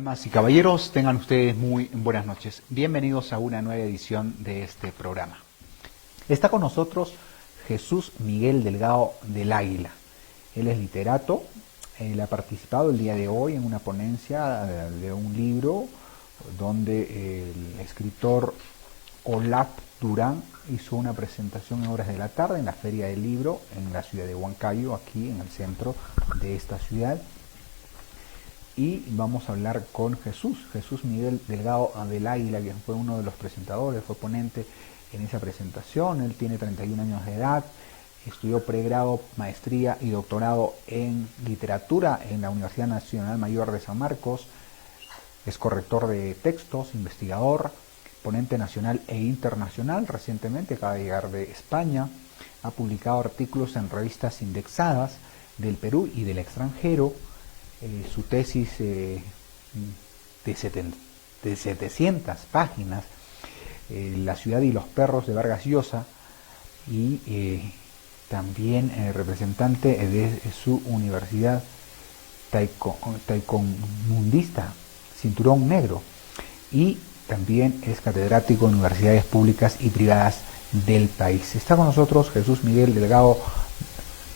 Damas y caballeros, tengan ustedes muy buenas noches. Bienvenidos a una nueva edición de este programa. Está con nosotros Jesús Miguel Delgado del Águila. Él es literato. Él ha participado el día de hoy en una ponencia de un libro donde el escritor Olaf Durán hizo una presentación en horas de la tarde en la Feria del Libro en la ciudad de Huancayo, aquí en el centro de esta ciudad. Y vamos a hablar con Jesús Miguel Delgado del Águila, que fue uno de los presentadores, fue ponente en esa presentación. Él tiene 31 años de edad, estudió pregrado, maestría y doctorado en literatura en la Universidad Nacional Mayor de San Marcos, es corrector de textos, investigador, ponente nacional e internacional. Recientemente acaba de llegar de España, ha publicado artículos en revistas indexadas del Perú y del extranjero. Su tesis de 700 páginas, La ciudad y los perros de Vargas Llosa, y también representante de su universidad taekwondista, cinturón negro, y también es catedrático de universidades públicas y privadas del país. Está con nosotros Jesús Miguel Delgado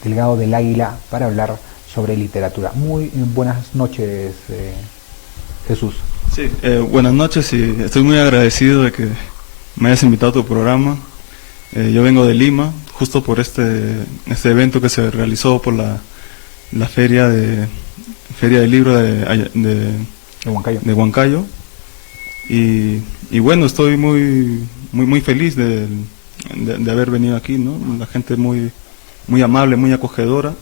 del Águila para hablar sobre literatura. Muy buenas noches, Jesús. Sí, buenas noches, y estoy muy agradecido de que me hayas invitado a tu programa. Yo vengo de Lima, justo por este evento que se realizó por la feria del libro de Huancayo. Y bueno, estoy muy feliz de haber venido aquí, ¿no? La gente muy amable, muy acogedora.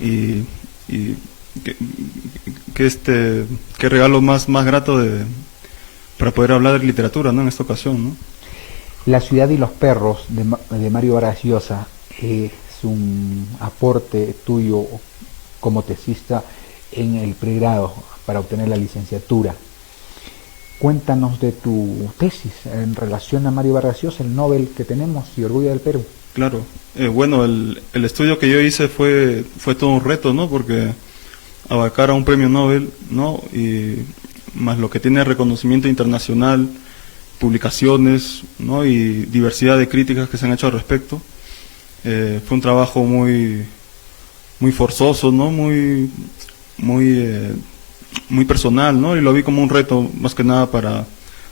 Y qué regalo más grato para poder hablar de literatura, ¿no? En esta ocasión, ¿no? La ciudad y los perros de Mario Vargas Llosa es un aporte tuyo como tesista en el pregrado para obtener la licenciatura. Cuéntanos de tu tesis en relación a Mario Vargas Llosa, el Nobel que tenemos y Orgullo del Perú. Claro, bueno, el estudio que yo hice fue todo un reto, ¿no? Porque abarcar a un premio Nobel, ¿no? Y más lo que tiene reconocimiento internacional, publicaciones, ¿no? Y diversidad de críticas que se han hecho al respecto. Fue un trabajo muy forzoso, ¿no? Muy personal, ¿no? Y lo vi como un reto más que nada para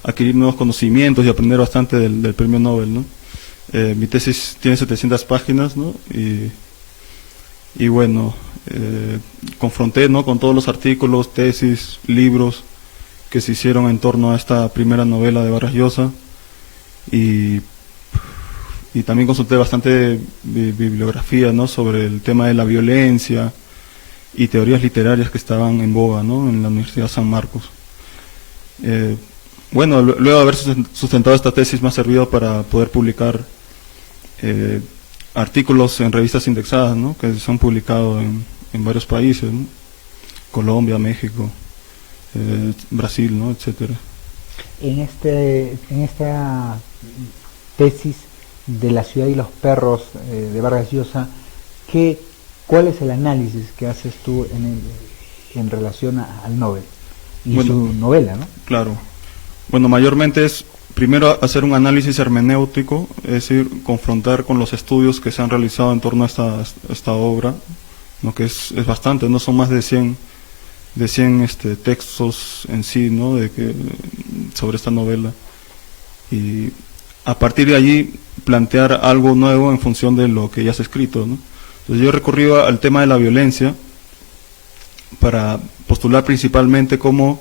adquirir nuevos conocimientos y aprender bastante del premio Nobel, ¿no? Mi tesis tiene 700 páginas, ¿no? Y bueno, confronté, ¿no? Con todos los artículos, tesis, libros que se hicieron en torno a esta primera novela de Vargas Llosa, y también consulté bastante bibliografía, ¿no? Sobre el tema de la violencia y teorías literarias que estaban en boga, ¿no? En la Universidad San Marcos. Bueno, luego de haber sustentado esta tesis me ha servido para poder publicar artículos en revistas indexadas, ¿no? Que se han publicado en varios países, ¿no? Colombia, México, Brasil, ¿no? Etcétera. En esta tesis de La ciudad y los perros de Vargas Llosa, ¿cuál es el análisis que haces tú en relación al Nobel y su novela, ¿no? Claro. Bueno, mayormente es primero hacer un análisis hermenéutico, es decir, confrontar con los estudios que se han realizado en torno a esta obra, ¿no? Que es bastante, no son más de 100 textos en sí, ¿no? Sobre esta novela, y a partir de allí plantear algo nuevo en función de lo que ya se ha escrito, ¿no? Entonces yo he recurrido al tema de la violencia para postular principalmente cómo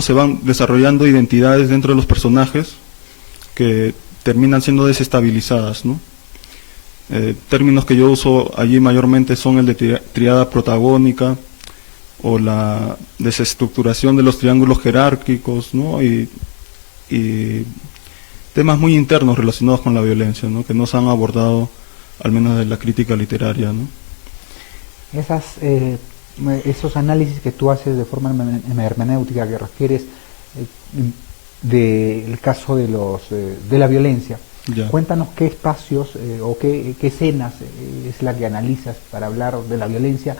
se van desarrollando identidades dentro de los personajes que terminan siendo desestabilizadas, ¿no? Términos que yo uso allí mayormente son el de triada protagónica o la desestructuración de los triángulos jerárquicos, ¿no? Y temas muy internos relacionados con la violencia, ¿no? Que no se han abordado, al menos de la crítica literaria, ¿no? Esos análisis que tú haces de forma hermenéutica, que refieres del caso de la violencia, ya. Cuéntanos qué espacios o qué escenas es la que analizas para hablar de la violencia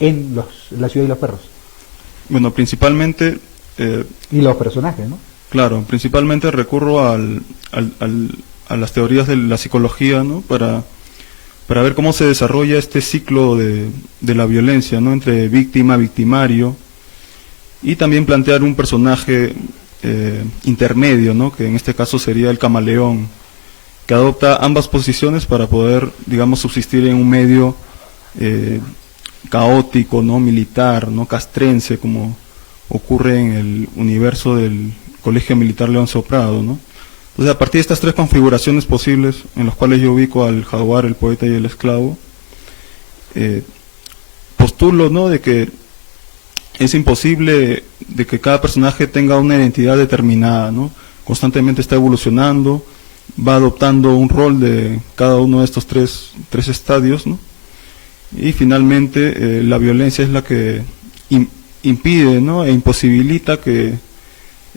en La ciudad y los perros. Bueno, principalmente... y los personajes, ¿no? Claro, principalmente recurro a las teorías de la psicología, ¿no? Para ver cómo se desarrolla este ciclo de la violencia, ¿no? Entre víctima, victimario, y también plantear un personaje intermedio, ¿no? Que en este caso sería el camaleón, que adopta ambas posiciones para poder, digamos, subsistir en un medio caótico, ¿no? Militar, ¿no? Castrense, como ocurre en el universo del Colegio Militar Leoncio Prado, ¿no? Entonces, a partir de estas tres configuraciones posibles, en las cuales yo ubico al jaguar, el poeta y el esclavo, postulo, ¿no? De que es imposible de que cada personaje tenga una identidad determinada, ¿no? Constantemente está evolucionando, va adoptando un rol de cada uno de estos tres estadios, ¿no? Y finalmente la violencia es la que impide, ¿no? E imposibilita que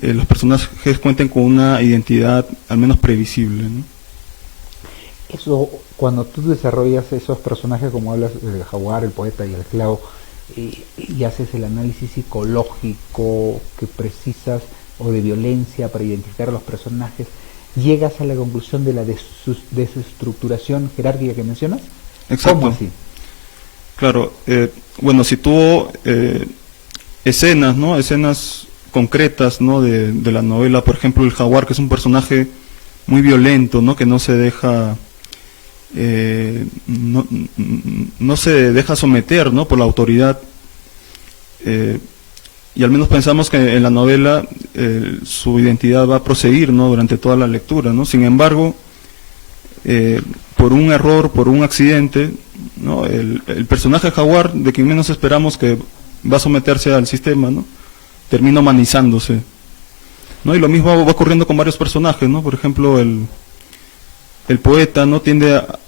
los personajes cuenten con una identidad al menos previsible, ¿no? Eso, cuando tú desarrollas esos personajes, como hablas del jaguar, el poeta y el esclavo, y haces el análisis psicológico que precisas o de violencia para identificar a los personajes, ¿llegas a la conclusión de la desestructuración jerárquica que mencionas? Exacto. ¿Cómo así? Claro, bueno, situó escenas, ¿no? Escenas concretas, ¿no? De la novela, por ejemplo, el jaguar, que es un personaje muy violento, ¿no? Que no se deja no se deja someter, ¿no? Por la autoridad, y al menos pensamos que en la novela su identidad va a proseguir, ¿no? Durante toda la lectura, ¿no? Sin embargo, por un error, por un accidente, ¿no? El personaje jaguar, de quien menos esperamos que va a someterse al sistema, ¿no? Termina humanizándose, ¿no? Y lo mismo va ocurriendo con varios personajes, ¿no? Por ejemplo, el poeta, ¿no? Tiende a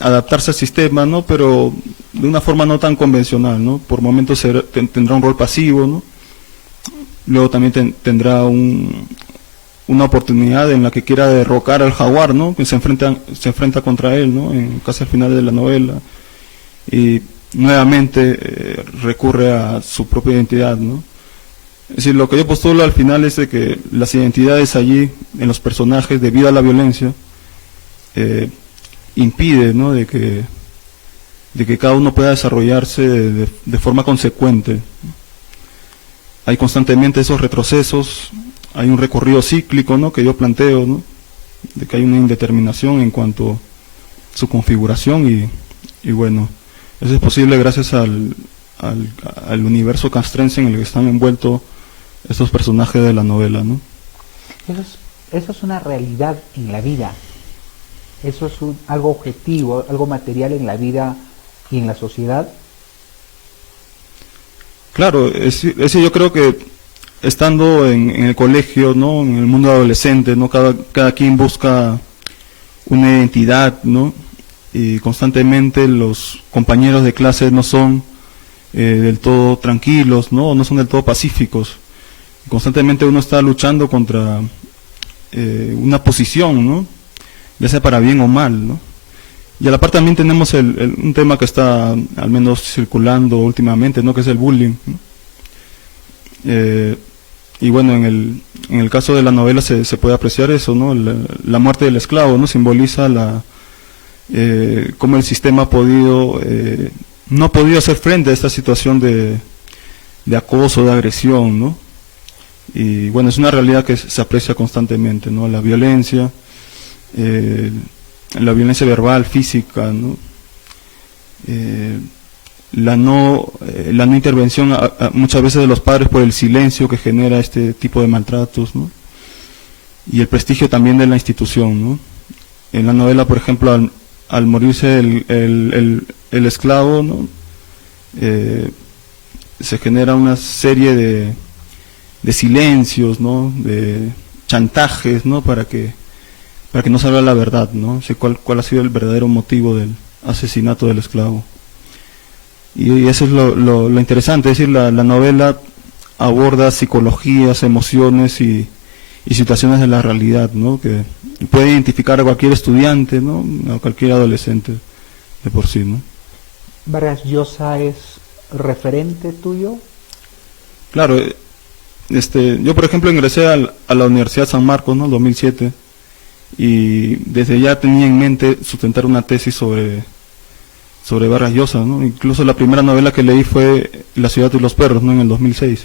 adaptarse al sistema, ¿no? Pero de una forma no tan convencional, ¿no? Por momentos tendrá un rol pasivo, ¿no? Luego también tendrá una oportunidad en la que quiera derrocar al jaguar, ¿no? Que se enfrenta contra él, ¿no? Casi al final de la novela, y nuevamente recurre a su propia identidad, ¿no? Es decir, lo que yo postulo al final es de que las identidades allí, en los personajes, debido a la violencia, impide, ¿no? de que cada uno pueda desarrollarse de forma consecuente. Hay constantemente esos retrocesos, hay un recorrido cíclico, ¿no? Que yo planteo, ¿no? De que hay una indeterminación en cuanto a su configuración, y bueno, eso es posible gracias al universo castrense en el que están envueltos estos personajes de la novela, ¿no? Eso es una realidad en la vida. Eso es algo objetivo, algo material en la vida y en la sociedad. Claro, yo creo que estando en el colegio, ¿no? En el mundo adolescente, ¿no? Cada quien busca una identidad, ¿no? Y constantemente los compañeros de clase no son del todo tranquilos, no son del todo pacíficos. Constantemente uno está luchando contra una posición, ¿no? Ya sea para bien o mal, ¿no? Y a la par también tenemos un tema que está al menos circulando últimamente, ¿no? Que es el bullying, ¿no? Y bueno, en el caso de la novela se puede apreciar eso, ¿no? La muerte del esclavo, ¿no? Simboliza cómo el sistema no ha podido hacer frente a esta situación de acoso, de agresión, ¿no? Y bueno, es una realidad que se aprecia constantemente, ¿no? La violencia verbal, física, ¿no? La no intervención muchas veces de los padres por el silencio que genera este tipo de maltratos, ¿no? Y el prestigio también de la institución, ¿no? En la novela, por ejemplo, al morirse el esclavo, ¿no? Se genera una serie de silencios, ¿no? De chantajes, ¿no? Para que no salga la verdad, ¿no? O sea, cuál ha sido el verdadero motivo del asesinato del esclavo. Y eso es lo interesante, es decir, la novela aborda psicologías, emociones y situaciones de la realidad, ¿no? Que puede identificar a cualquier estudiante, ¿no? A cualquier adolescente de por sí, ¿no? Vargas Llosa es referente tuyo? Claro, yo por ejemplo ingresé a la Universidad San Marcos, ¿no? 2007, y desde ya tenía en mente sustentar una tesis sobre Vargas Llosa, ¿no? Incluso la primera novela que leí fue La ciudad de los perros, ¿no? En el 2006.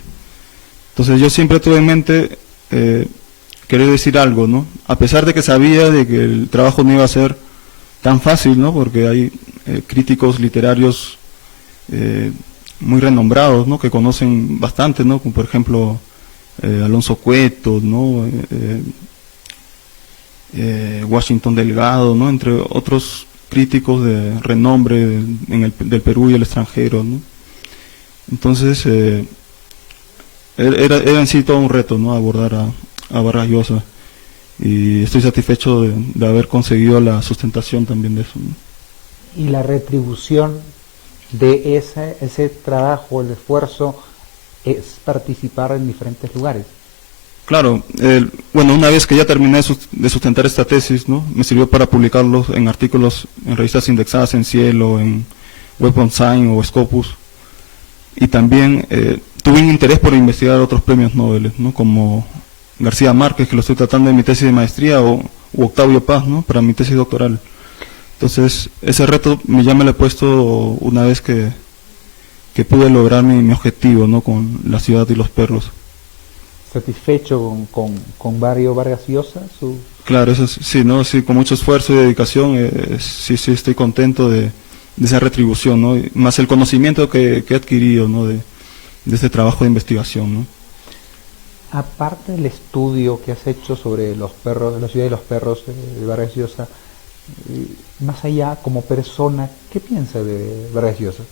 Entonces yo siempre tuve en mente querer decir algo, ¿no? A pesar de que sabía de que el trabajo no iba a ser tan fácil, ¿no? Porque hay críticos literarios muy renombrados, ¿no? Que conocen bastante, ¿no? Como por ejemplo Alonso Cueto, ¿no? Washington Delgado, ¿no? Entre otros críticos de renombre del Perú y el extranjero, ¿no? Entonces era en sí todo un reto, ¿no? Abordar a Vargas Llosa, y estoy satisfecho de haber conseguido la sustentación también de eso, ¿no? Y la retribución de ese trabajo, el esfuerzo, es participar en diferentes lugares. Claro, bueno, una vez que ya terminé de sustentar esta tesis, ¿no? Me sirvió para publicarlos en artículos en revistas indexadas en Cielo, en Web on Science o Scopus, y también tuve un interés por investigar otros premios Nobel, ¿no? Como García Márquez, que lo estoy tratando en mi tesis de maestría, u Octavio Paz, ¿no? Para mi tesis doctoral. Entonces, ese reto ya me lo he puesto una vez que pude lograr mi objetivo, ¿no? Con La ciudad y los perros. ¿Satisfecho con Vargas Llosa? Claro, eso sí, ¿no? Sí, con mucho esfuerzo y dedicación, sí estoy contento de esa retribución, ¿no? Más el conocimiento que he adquirido, ¿no? De este trabajo de investigación, ¿no? Aparte del estudio que has hecho sobre los perros, la ciudad de los perros de Vargas Llosa, más allá, como persona, ¿qué piensas de Vargas Llosa?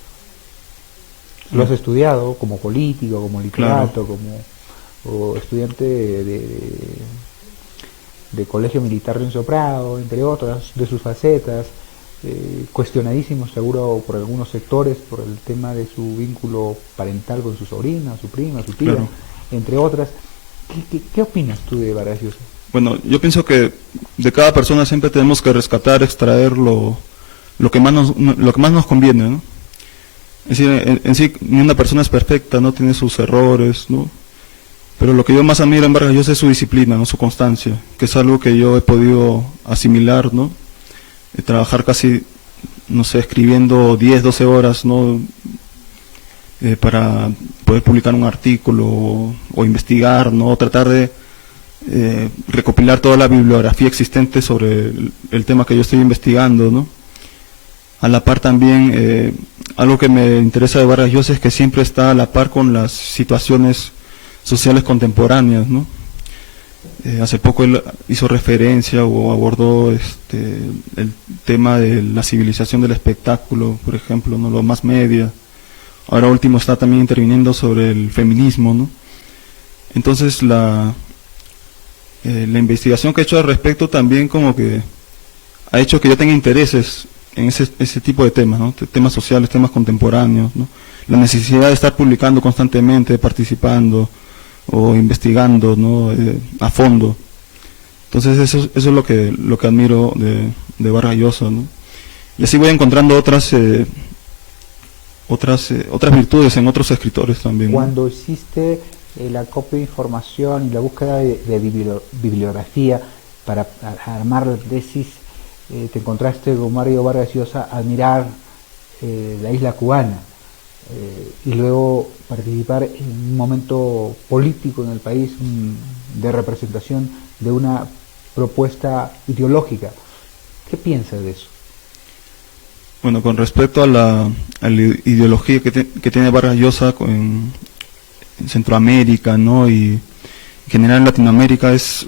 ¿Lo has estudiado como político, como literato, claro, o estudiante de Colegio Militar Renzo Prado, entre otras de sus facetas, cuestionadísimo seguro por algunos sectores por el tema de su vínculo parental con su sobrina, su prima, su tía, claro, entre otras? ¿Qué opinas tú de Vargas Llosa? Bueno, yo pienso que de cada persona siempre tenemos que rescatar, extraer lo que más nos conviene, ¿no? Es decir, en sí ni una persona es perfecta, no tiene sus errores, ¿no? Pero lo que yo más admiro en Vargas Llosa es su disciplina, ¿no? Su constancia, que es algo que yo he podido asimilar, ¿no? Trabajar casi, no sé, escribiendo 10, 12 horas, ¿no? Para poder publicar un artículo o investigar, ¿no? Tratar de recopilar toda la bibliografía existente sobre el tema que yo estoy investigando, ¿no? A la par también, algo que me interesa de Vargas Llosa es que siempre está a la par con las situaciones sociales contemporáneas, ¿no? Hace poco él hizo referencia o abordó el tema de la civilización del espectáculo, por ejemplo, ¿no? Los más media. Ahora último está también interviniendo sobre el feminismo, ¿no? Entonces la investigación que he hecho al respecto también como que ha hecho que yo tenga intereses en ese tipo de temas, ¿no? Temas sociales, temas contemporáneos, ¿no? La necesidad de estar publicando constantemente, participando o investigando, ¿no? A fondo. Entonces eso es lo que admiro de Vargas Llosa, ¿no? Y así voy encontrando otras virtudes en otros escritores también, ¿no? Cuando hiciste el acopio de información y la búsqueda de bibliografía para armar la tesis, te encontraste con Mario Vargas Llosa, admirar la isla cubana, y luego participar en un momento político en el país de representación de una propuesta ideológica. ¿Qué piensas de eso? Bueno, con respecto a la ideología que tiene Vargas Llosa en Centroamérica, ¿no? Y en general en Latinoamérica, es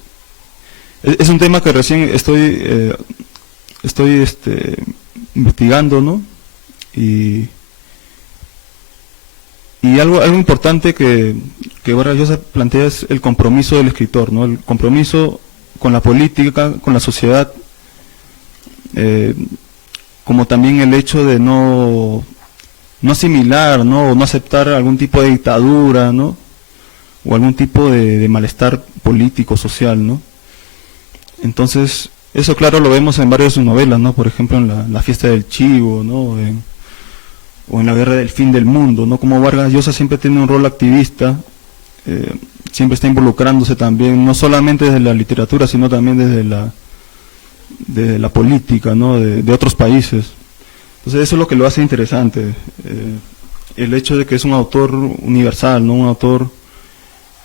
un tema que recién estoy investigando, ¿no? Y algo importante que Vargas Llosa plantea es el compromiso del escritor, ¿no? El compromiso con la política, con la sociedad, como también el hecho de no asimilar, ¿no? O no aceptar algún tipo de dictadura, ¿no? O algún tipo de malestar político, social, ¿no? Entonces, eso claro lo vemos en varias de sus novelas, ¿no? Por ejemplo en la fiesta del chivo, ¿no? o en la guerra del fin del mundo, ¿no? Como Vargas Llosa siempre tiene un rol activista, siempre está involucrándose también, no solamente desde la literatura, sino también desde la política, ¿no? De otros países. Entonces eso es lo que lo hace interesante, el hecho de que es un autor universal, ¿no? Un autor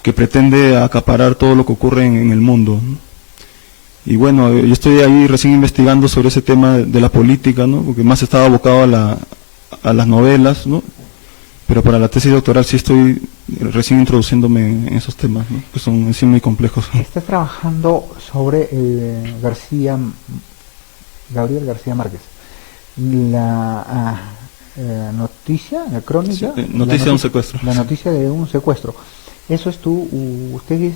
que pretende acaparar todo lo que ocurre en el mundo, ¿no? Y bueno, yo estoy ahí recién investigando sobre ese tema de la política, ¿no? Porque más estaba abocado a las novelas, ¿no? Pero para la tesis doctoral sí estoy recién introduciéndome en esos temas, ¿no? Que son en sí muy complejos. Estás trabajando sobre Gabriel García Márquez. La noticia, la crónica... Sí, noticia de un secuestro. La noticia de un secuestro. Eso es tu tesis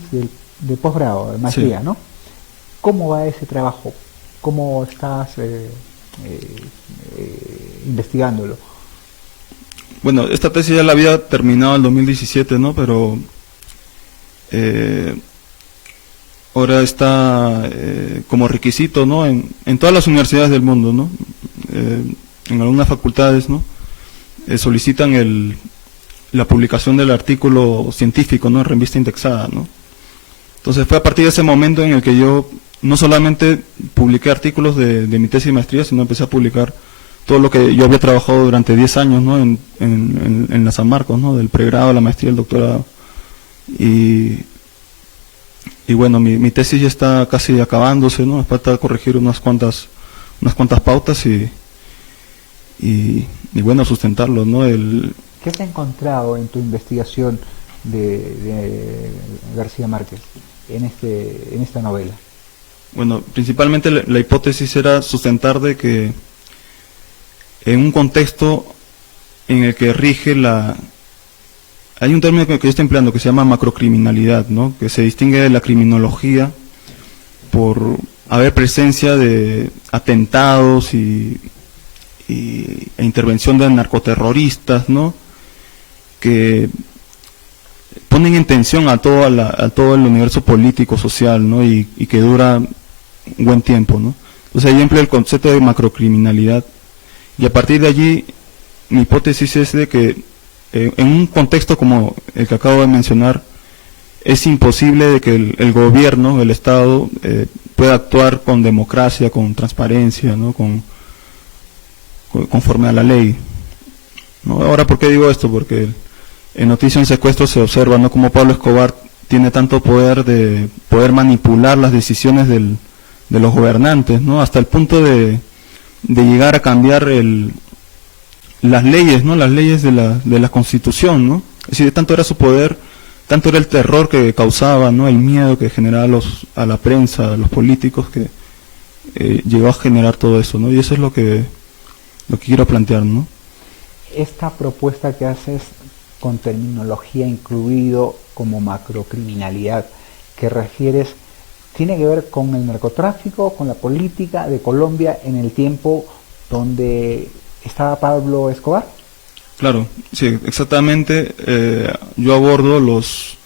de posgrado, de maestría, sí, ¿no? ¿Cómo va ese trabajo? ¿Cómo estás investigándolo? Bueno, esta tesis ya la había terminado en 2017, ¿no? Pero ahora está como requisito, ¿no? En todas las universidades del mundo, ¿no? En algunas facultades, ¿no? Solicitan la publicación del artículo científico, ¿no? En revista indexada, ¿no? Entonces fue a partir de ese momento en el que yo no solamente publiqué artículos de mi tesis de maestría, sino empecé a publicar todo lo que yo había trabajado durante 10 años, ¿no? en la San Marcos, ¿no? Del pregrado, la maestría, el doctorado. Y bueno, mi tesis ya está casi acabándose, ¿no? Me falta corregir unas cuantas pautas y bueno, sustentarlo, ¿no? ¿Qué has encontrado en tu investigación de García Márquez en esta novela? Bueno, principalmente la hipótesis era sustentar de que en un contexto en el que rige hay un término que yo estoy empleando que se llama macrocriminalidad, ¿no? Que se distingue de la criminología por haber presencia de atentados e intervención de narcoterroristas, ¿no? Que ponen en tensión a todo el universo político, social, ¿no? Y que dura un buen tiempo, ¿no? Entonces ahí empleo el concepto de macrocriminalidad y a partir de allí mi hipótesis es de que en un contexto como el que acabo de mencionar es imposible de que el gobierno, el Estado pueda actuar con democracia, con transparencia, ¿no? Conforme a la ley, ¿no? Ahora, ¿por qué digo esto? Porque en Noticia de un secuestro se observa, ¿no? Como Pablo Escobar tiene tanto poder de poder manipular las decisiones de los gobernantes, ¿no? Hasta el punto de llegar a cambiar las leyes, ¿no? Las leyes de la Constitución, ¿no? Es decir, tanto era su poder, tanto era el terror que causaba, ¿no? El miedo que generaba a la prensa, a los políticos, que llegó a generar todo eso, ¿no? Y eso es lo que quiero plantear, ¿no? Esta propuesta que haces con terminología incluido como macrocriminalidad, que refieres, tiene que ver con el narcotráfico, con la política de Colombia en el tiempo donde estaba Pablo Escobar. Claro, sí, exactamente. Yo abordo los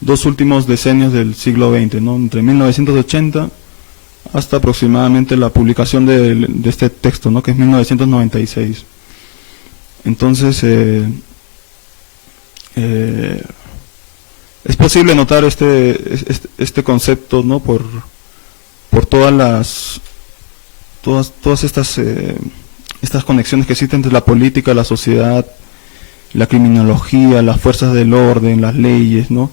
2 últimos decenios del siglo XX, ¿no? Entre 1980 hasta aproximadamente la publicación de este texto, ¿no? Que es 1996. Entonces, es posible notar este concepto, ¿no? Por todas estas conexiones que existen entre la política, la sociedad, la criminología, las fuerzas del orden, las leyes, ¿no?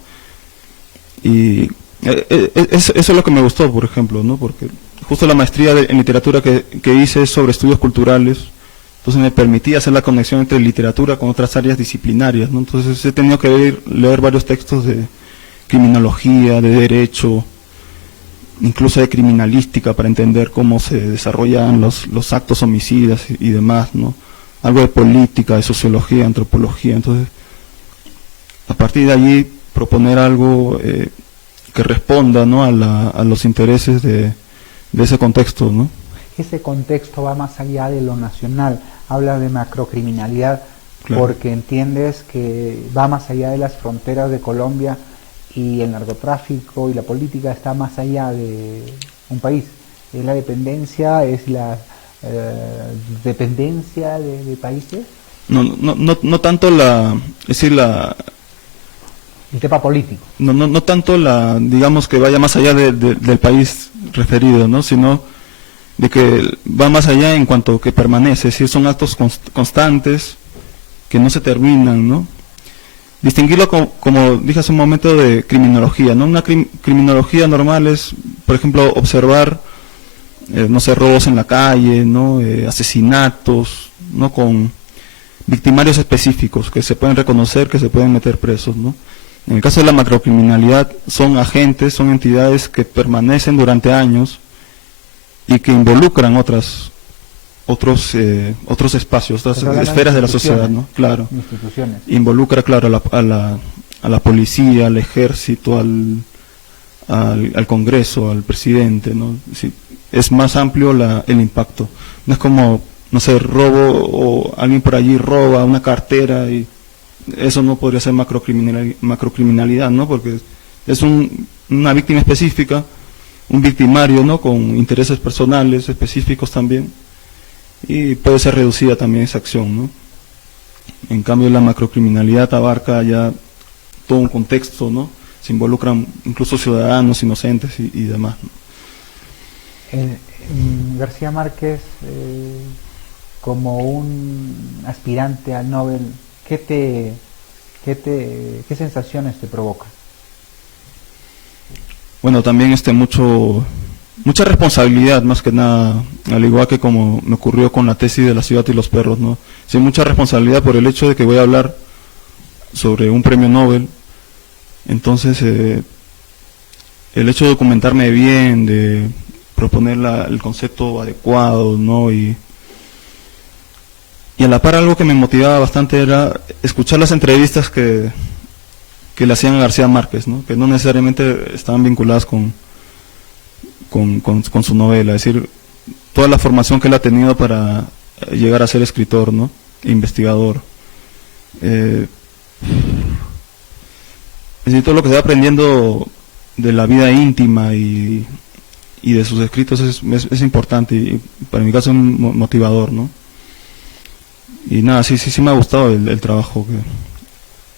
Y eso es lo que me gustó, por ejemplo, ¿no? Porque justo la maestría en literatura que hice es sobre estudios culturales. Entonces me permitía hacer la conexión entre literatura con otras áreas disciplinarias, ¿no? Entonces he tenido que leer varios textos de criminología, de derecho, incluso de criminalística para entender cómo se desarrollan los actos homicidas y demás, ¿no? Algo de política, de sociología, antropología. Entonces, a partir de allí proponer algo que responda, ¿no? a los intereses de ese contexto, ¿no? Ese contexto va más allá de lo nacional, habla de macrocriminalidad, claro, porque entiendes que va más allá de las fronteras de Colombia y el narcotráfico y la política está más allá de un país. Es la dependencia, es la dependencia de países. no tanto es decir, el tema político. No tanto digamos que vaya más allá del país referido, ¿no? Sino de que va más allá en cuanto que permanece, es decir, son actos constantes que no se terminan, ¿no? Distinguirlo como dije hace un momento de criminología, ¿no? Una criminología normal es, por ejemplo, observar, no sé, robos en la calle, ¿no? Asesinatos, ¿no? Con victimarios específicos que se pueden reconocer, que se pueden meter presos, ¿no? En el caso de la macrocriminalidad son agentes, son entidades que permanecen durante años y que involucran otros espacios, otras esferas de la sociedad, ¿no? Claro. Instituciones. Involucra, claro, a la policía, al ejército, al Congreso, al presidente, ¿no? Sí, es más amplio el impacto. No es como, no sé, robo o alguien por allí roba una cartera y eso no podría ser macrocriminalidad, ¿no? Porque es una víctima específica, un victimario, ¿no? Con intereses personales específicos también, y puede ser reducida también esa acción, ¿no? En cambio la macrocriminalidad abarca ya todo un contexto, ¿no? Se involucran incluso ciudadanos inocentes y demás, ¿no? García Márquez, como un aspirante al Nobel, ¿qué sensaciones te provoca? Bueno, también mucha responsabilidad, más que nada, al igual que como me ocurrió con la tesis de La ciudad y los perros, ¿no? Sí, mucha responsabilidad por el hecho de que voy a hablar sobre un premio Nobel. Entonces, el hecho de documentarme bien, de proponer el concepto adecuado, ¿no? Y a la par algo que me motivaba bastante era escuchar las entrevistas que le hacían a García Márquez, ¿no? Que no necesariamente estaban vinculadas con su novela, es decir, toda la formación que él ha tenido para llegar a ser escritor, ¿no? Investigador. Es decir, todo lo que se va aprendiendo de la vida íntima y de sus escritos es importante y para mi caso es un motivador, ¿no? Y nada, sí me ha gustado el trabajo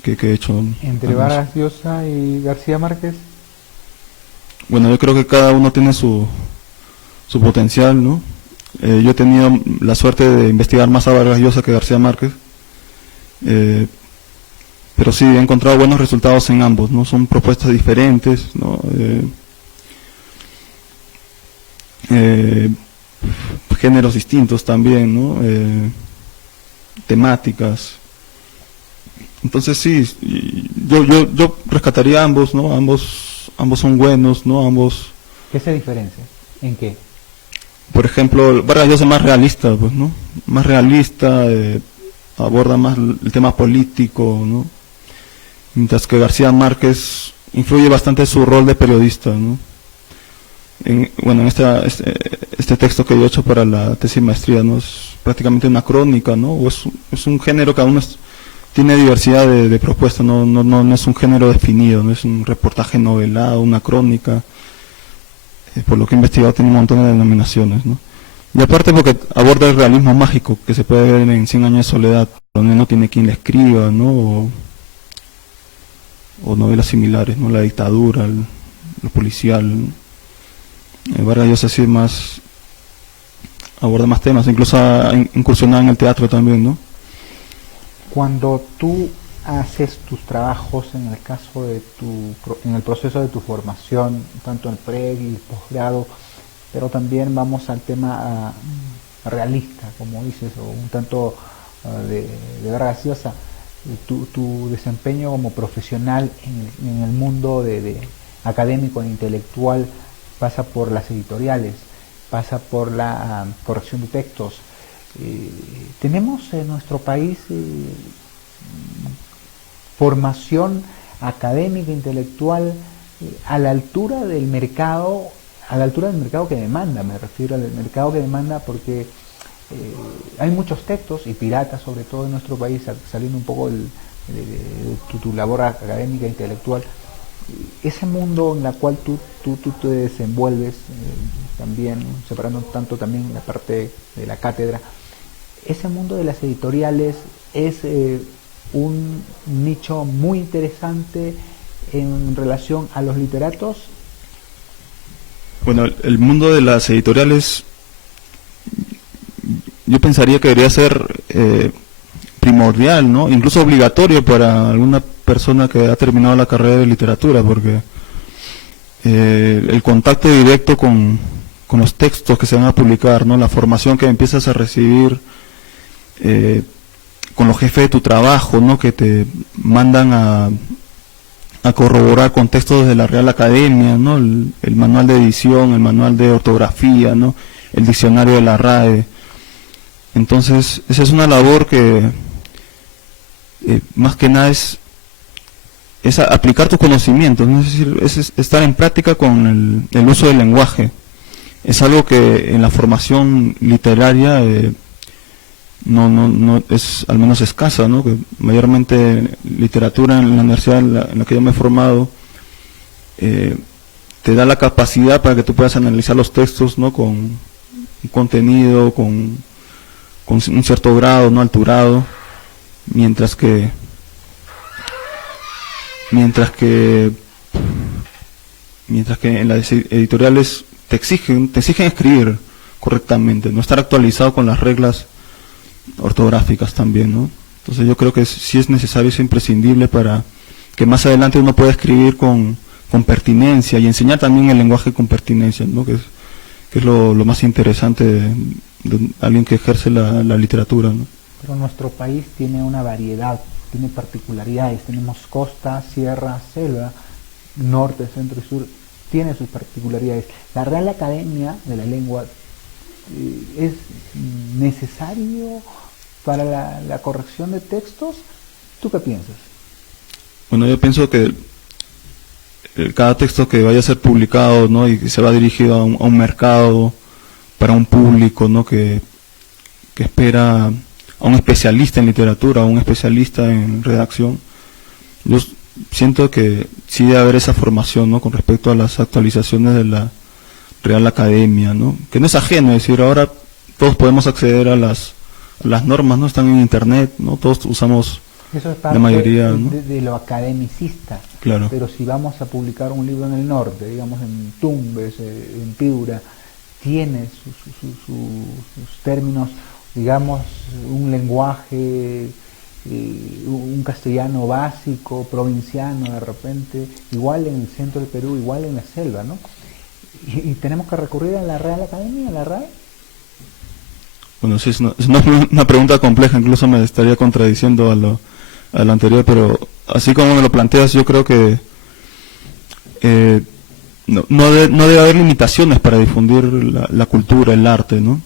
que he hecho. ¿Entre Vargas Llosa y García Márquez? Bueno, yo creo que cada uno tiene su potencial, ¿no? Yo he tenido la suerte de investigar más a Vargas Llosa que a García Márquez, pero sí he encontrado buenos resultados en ambos, ¿no? Son propuestas diferentes, ¿no? Géneros distintos también, ¿no? Temáticas. Entonces sí, yo rescataría ambos, ¿no? Ambos son buenos, ¿no? Ambos. ¿Qué se diferencia? ¿En qué? Por ejemplo, Vargas Llosa es más realista, pues, ¿no? Más realista, aborda más el tema político, ¿no? Mientras que García Márquez influye bastante su rol de periodista, ¿no? En este texto que yo he hecho para la tesis de maestría, ¿no? Es prácticamente una crónica, ¿no? O es un género que aún tiene diversidad de propuestas, no es un género definido, no es un reportaje novelado, una crónica. Por lo que he investigado tiene un montón de denominaciones, ¿no? Y aparte porque aborda el realismo mágico que se puede ver en 100 años de soledad, donde no tiene quien le escriba, ¿no? O novelas similares, ¿no? La dictadura, lo policial. Vargas Llosa sí aborda más temas, incluso ha incursionado en el teatro también, ¿no? Cuando tú haces tus trabajos en el caso en el proceso de tu formación, tanto en pre y posgrado, pero también vamos al tema realista, como dices, o un tanto de Vargas Llosa, tu desempeño como profesional en el mundo de académico e intelectual pasa por las editoriales, pasa por la corrección de textos. Tenemos en nuestro país formación académica, intelectual, a la altura del mercado, que demanda, me refiero al mercado que demanda, porque hay muchos textos y piratas, sobre todo en nuestro país, saliendo un poco de tu labor académica e intelectual. Ese mundo en la cual tú te desenvuelves, también separando tanto también la parte de la cátedra, ese mundo de las editoriales, es un nicho muy interesante en relación a los literatos. Bueno, el mundo de las editoriales, yo pensaría que debería ser primordial, ¿no? Incluso obligatorio para alguna persona que ha terminado la carrera de literatura, porque el contacto directo con los textos que se van a publicar, ¿no? La formación que empiezas a recibir con los jefes de tu trabajo, ¿no? Que te mandan a corroborar con textos de la Real Academia, ¿no? El manual de edición, el manual de ortografía, ¿no? El diccionario de la RAE. Entonces, esa es una labor que más que nada es aplicar tus conocimientos, ¿no? Es decir, es estar en práctica con el uso del lenguaje. Es algo que en la formación literaria no es, al menos escasa, ¿no? Que mayormente literatura en la universidad en la que yo me he formado te da la capacidad para que tú puedas analizar los textos, ¿no? Con un contenido, con un cierto grado, ¿no? Alturado, mientras que en las editoriales te exigen escribir correctamente, no estar actualizado con las reglas ortográficas también, ¿no? Entonces yo creo que sí es necesario, es imprescindible para que más adelante uno pueda escribir con pertinencia y enseñar también el lenguaje con pertinencia, ¿no? Que es lo más interesante de alguien que ejerce la literatura, ¿no? Pero nuestro país tiene una variedad, tiene particularidades, tenemos costa, sierra, selva, norte, centro y sur, tiene sus particularidades. La Real Academia de la Lengua es necesario para la corrección de textos. ¿Tú qué piensas? Bueno, yo pienso que cada texto que vaya a ser publicado, ¿no? Y que se va dirigido a un mercado, para un público, ¿no? Que espera a un especialista en literatura, a un especialista en redacción. Yo siento que sí debe haber esa formación, ¿no? Con respecto a las actualizaciones de la Real Academia, ¿no? Que no es ajeno, es decir, ahora todos podemos acceder a las normas, ¿no? Están en internet, ¿no? Todos usamos. Eso es parte la mayoría, ¿no? de lo academicista. Claro. Pero si vamos a publicar un libro en el norte, digamos en Tumbes, en Piura, tiene sus términos, digamos, un lenguaje, un castellano básico, provinciano de repente, igual en el centro del Perú, igual en la selva, ¿no? Y tenemos que recurrir a la Real Academia, a la RAE. Bueno, sí, es una pregunta compleja, incluso me estaría contradiciendo a lo anterior, pero así como me lo planteas, yo creo que no debe haber limitaciones para difundir la cultura, el arte, ¿no?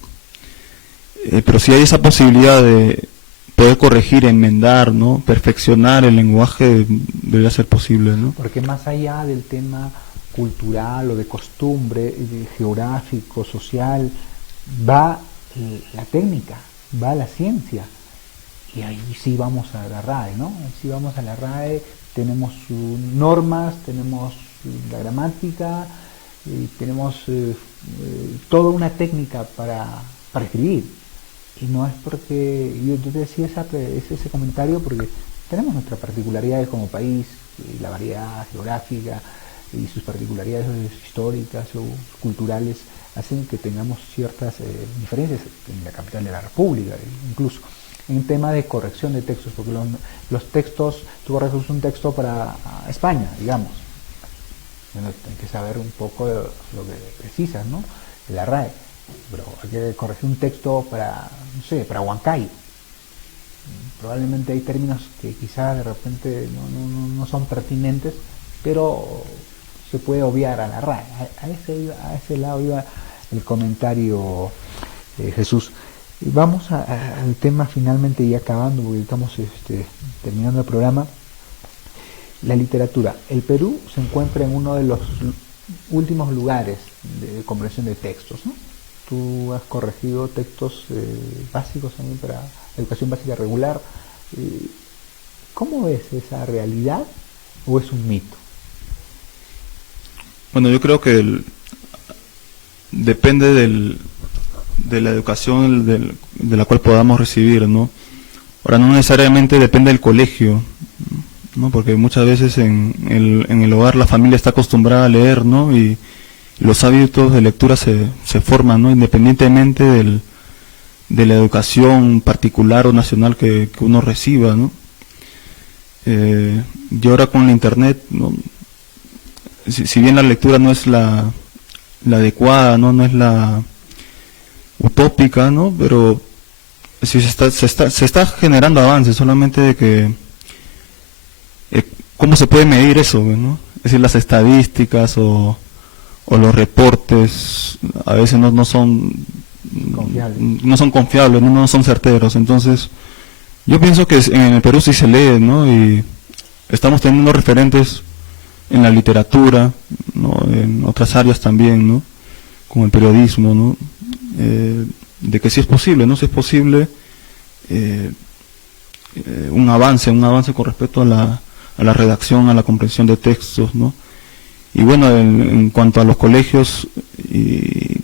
Pero si hay esa posibilidad de poder corregir, enmendar, ¿no? Perfeccionar el lenguaje, debería ser posible, ¿no? Porque más allá del tema cultural o de costumbre, geográfico, social, va la técnica, va la ciencia. Y ahí sí vamos a la RAE, ¿no? Ahí sí vamos a la RAE, tenemos normas, tenemos la gramática, tenemos toda una técnica para escribir. Y no es porque, yo te decía ese comentario porque tenemos nuestras particularidades como país, la variedad geográfica y sus particularidades históricas o culturales hacen que tengamos ciertas diferencias en la capital de la República, incluso en tema de corrección de textos, porque los textos, tú corriges un texto para España, digamos, bueno, hay que saber un poco de lo que precisas, ¿no? De la RAE, pero hay que corregir un texto para, no sé, para Huancayo. Probablemente hay términos que quizás de repente no son pertinentes, pero se puede obviar a la RAE. A ese lado iba el comentario, Jesús. Vamos al tema finalmente, ya acabando, porque estamos terminando el programa. La literatura. El Perú se encuentra en uno de los últimos lugares de comprensión de textos, ¿no? Tú has corregido textos básicos también para educación básica regular. ¿Cómo ves esa realidad o es un mito? Bueno, yo creo que depende de la educación de la cual podamos recibir, ¿no? Ahora, no necesariamente depende del colegio, ¿no? Porque muchas veces en el hogar la familia está acostumbrada a leer, ¿no? Y los hábitos de lectura se forman, ¿no? Independientemente de la educación particular o nacional que uno reciba, ¿no? Y ahora con la internet, ¿no? Si bien la lectura no es la adecuada, no es la utópica, ¿no? Pero sí se está generando avances, solamente de que ¿cómo se puede medir eso, ¿no? Es decir, las estadísticas o los reportes a veces no son confiables, no son certeros. Entonces, yo pienso que en el Perú sí se lee, ¿no? Y estamos teniendo referentes en la literatura, ¿no? En otras áreas también, ¿no? Como el periodismo, ¿no? De que sí es posible, ¿no? Sí es posible un avance con respecto a la redacción, a la comprensión de textos, ¿no? Y bueno, en cuanto a los colegios y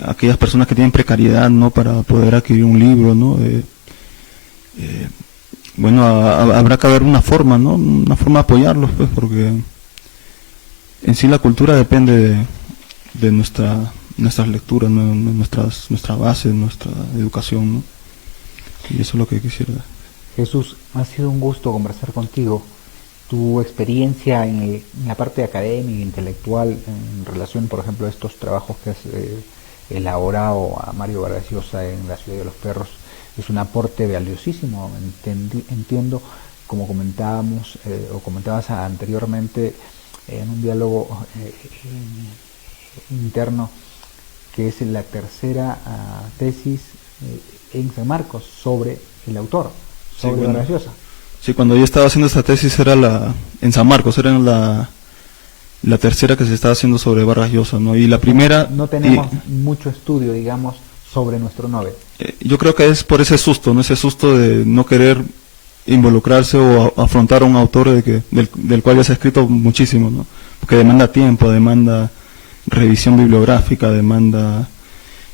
aquellas personas que tienen precariedad, ¿no? Para poder adquirir un libro, ¿no? Bueno, habrá que haber una forma, ¿no? Una forma de apoyarlos, pues, porque en sí la cultura depende de nuestras lecturas, ¿no? nuestra base, nuestra educación, ¿no? Y eso es lo que quisiera. Jesús, ha sido un gusto conversar contigo. Tu experiencia en la parte académica e intelectual en relación, por ejemplo, a estos trabajos que has elaborado a Mario Vargas Llosa en La ciudad de los perros, es un aporte valiosísimo. Entiendo, como comentábamos o comentabas anteriormente en un diálogo interno, que es la tercera tesis en San Marcos sobre el autor, sobre Vargas Llosa. Sí, cuando yo estaba haciendo esta tesis en San Marcos, era la tercera que se estaba haciendo sobre Vargas Llosa, ¿no? Y la primera... No tenemos mucho estudio, digamos, sobre nuestro Nobel. Yo creo que es por ese susto, ¿no? Ese susto de no querer involucrarse o afrontar a un autor del cual ya se ha escrito muchísimo, ¿no? Porque demanda tiempo, demanda revisión bibliográfica, demanda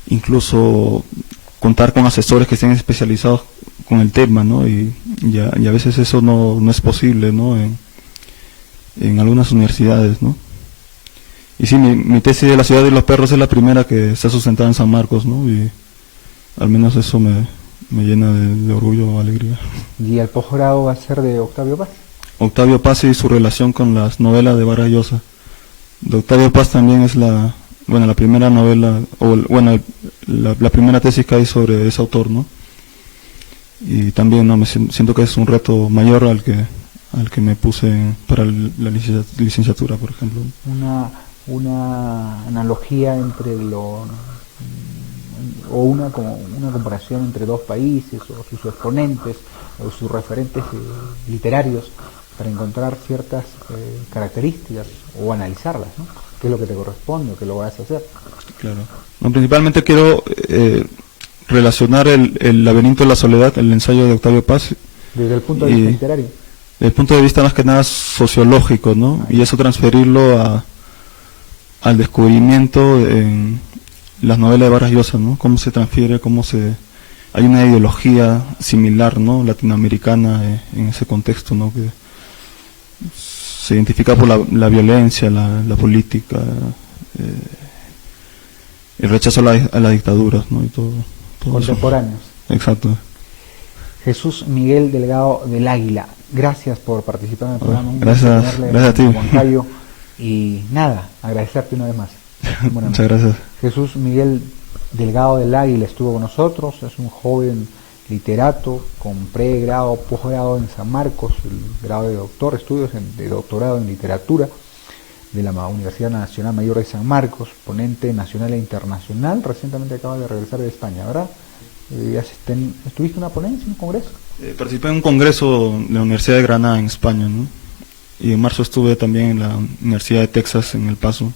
incluso contar con asesores que estén especializados con el tema, ¿no? Y a veces eso no es posible, ¿no? En algunas universidades, ¿no? Y sí, mi tesis de La ciudad de los perros es la primera que está sustentada en San Marcos, ¿no? Y al menos eso me llena de orgullo o alegría. ¿Y el posgrado va a ser de Octavio Paz? Octavio Paz y su relación con las novelas de Vargas Llosa. De Octavio Paz también es la primera novela, la primera tesis que hay sobre ese autor, ¿no? Y también me siento que es un reto mayor al que me puse para la licenciatura, por ejemplo. Una analogía entre una comparación entre dos países o sus exponentes o sus referentes literarios para encontrar ciertas características o analizarlas, ¿no? ¿Qué es lo que te corresponde o qué lo vas a hacer? Claro. No, principalmente quiero relacionar el laberinto de la soledad, el ensayo de Octavio Paz, desde el punto de vista literario. Desde el punto de vista más que nada sociológico, ¿no? Y eso transferirlo al descubrimiento en las novelas de Vargas Llosa, ¿no? Cómo se transfiere, hay una ideología similar, ¿no? Latinoamericana en ese contexto, ¿no? Que se identifica por la violencia, la política, el rechazo a las dictaduras, ¿no? Y todo contemporáneos. Eso. Exacto. Jesús Miguel Delgado del Águila, gracias por participar en el programa. Gracias a ti. Moncayo, y nada, agradecerte una vez más. Muchas gracias. Jesús Miguel Delgado del Águila estuvo con nosotros, es un joven literato con pregrado, posgrado en San Marcos, el grado de doctor, estudios de doctorado en literatura de la Universidad Nacional Mayor de San Marcos, ponente nacional e internacional, recientemente acaba de regresar de España, ¿verdad? ¿Estuviste en una ponencia, en un congreso? Participé en un congreso de la Universidad de Granada en España, ¿no? Y en marzo estuve también en la Universidad de Texas en El Paso,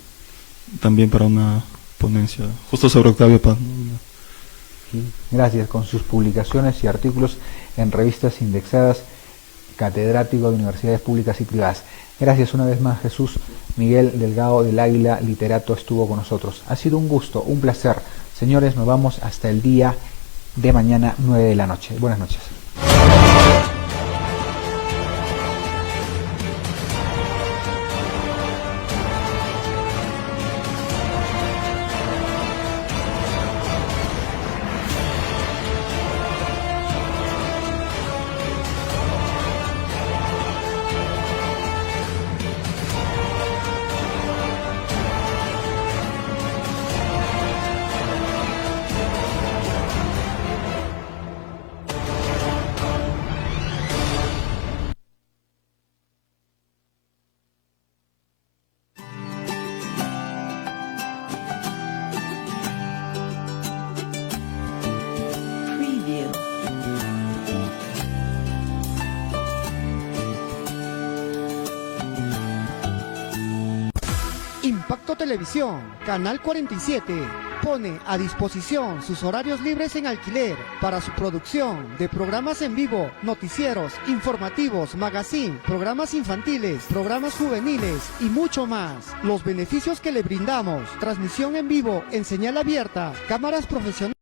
también para una ponencia, justo sobre Octavio Paz, ¿no? Gracias. Con sus publicaciones y artículos en revistas indexadas, catedrático de universidades públicas y privadas. Gracias una vez más, Jesús Miguel Delgado del Águila, literato, estuvo con nosotros. Ha sido un gusto, un placer. Señores, nos vamos hasta el día de mañana, 9 de la noche. Buenas noches. Impacto Televisión, Canal 47, pone a disposición sus horarios libres en alquiler para su producción de programas en vivo, noticieros, informativos, magazine, programas infantiles, programas juveniles y mucho más. Los beneficios que le brindamos: transmisión en vivo en señal abierta, cámaras profesionales.